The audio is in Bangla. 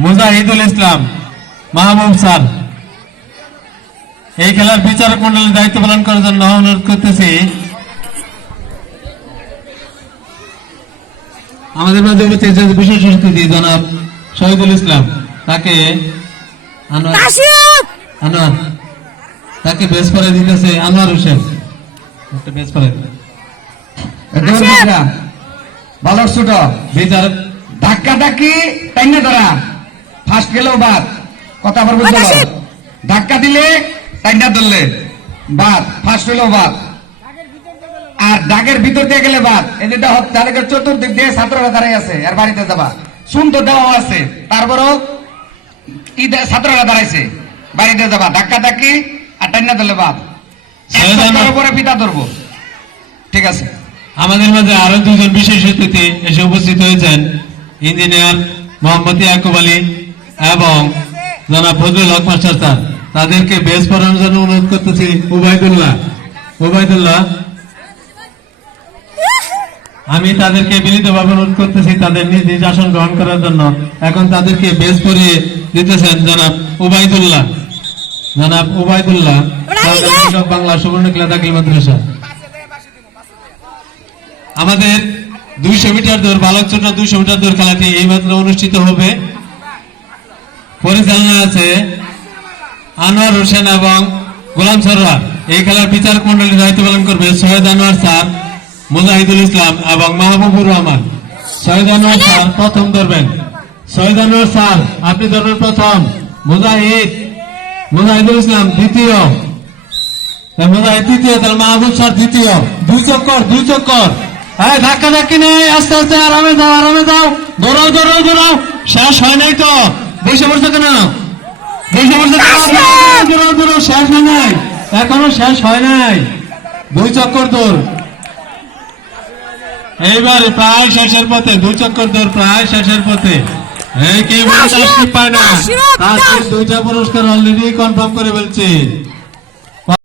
মুজাহিদুল ইসলাম মাহবুব স্যার এই খেলার বিচারক মন্ডলের দায়িত্ব পালন করার জন্য অনুরোধ করতেছি। আমাদের মাঝে উপস্থিত বিশেষ অতিথি জনাব শহীদুল ইসলাম, তাকে আনোয়ার তাকে বেশ করে দিতেছে আনোয়ার হোসেন, একটা বেশ করে বালক ছোট বিচারক ধাক্কা ধাক্কি টাইনে ধরা ফার্স্ট গেলেও বাদ, কথা আবার বুঝতে পারো। ধাক্কা দিলে টাইনা ধরলে বাদ, ফার্স্ট হলেও বাদ। আর দাগের ভিতর দিয়ে গেলে বাদ। এই যেটা দাগের চতুর্দিক দিয়ে ছাত্ররা দাঁড়াই আছে, আর বাড়িতে যাবা শুন তো দেওয়া আছে, তারপরও ছাত্ররা দাঁড়াইছে, বাড়িতে যাবা। ধাক্কা ধাক্কি আর টাইনা ধরলে বাদ, উপরে পিতা ধরবো। ঠিক আছে। আমাদের মাঝে আরো দুজন বিশেষ অতিথি এসে উপস্থিত হয়েছেন, ইঞ্জিনিয়ার মোহাম্মদ ইয়াকুব আলী এবং জনাব ফজলুল হক মাস্টার স্যার। তাদেরকে বেশ পড়ানোর জন্য অনুরোধ করতেছি। উবাইদুল্লাহ আমি তাদেরকে বিনীতভাবে অনুরোধ করতেছি তাদের নিজ নিজ আসন গ্রহণ করার জন্য। এখন তাদেরকে বেশ পড়িয়ে দিতেছেন জনাব উবাইদুল্লাহ বাংলা সুবর্ণকিলা দাখিল মাদ্রাসা। আমাদের 200 মিটার দৌড়, বালক ছোট 200 মিটার দৌড় খেলাটি এইমাত্র অনুষ্ঠিত হবে। পরিচালনা আছে আনোয়ার হোসেন এবং গোলাম সরোয়ার। এই খেলার বিচারক মন্ডলীর দায়িত্ব পালন করবে সৈয়দ আনোয়ার স্যার, মুজাহিদুল ইসলাম এবং মাহবুবুর রহমান। সৈয়দ আনোয়ার স্যার প্রথম ধরবেন। সৈয়দ আনোয়ার স্যার আপনি ধরবেন প্রথম, মুজাহিদুল ইসলাম দ্বিতীয়, মুজাহিদ তৃতীয়, তাহলে মাহবুব স্যার দ্বিতীয়। 2 চক্কর ধাক্কা ধাক্কি নেই, আস্তে আস্তে আরামে যাও, দৌড়াও। শেষ হয় নাই তো, বসে পড়ছে কেন? দৌড়াও, শেষ হয় নাই, এখনো শেষ হয় নাই। 2 চক্কর দৌড়, এইবারে প্রায় শেষের পথে। 2 চক্কর দৌড় প্রায় শেষের পথে। এই কে বলে পায় না, তার 2টা পুরস্কার অলরেডি কনফার্ম করে ফেলছি।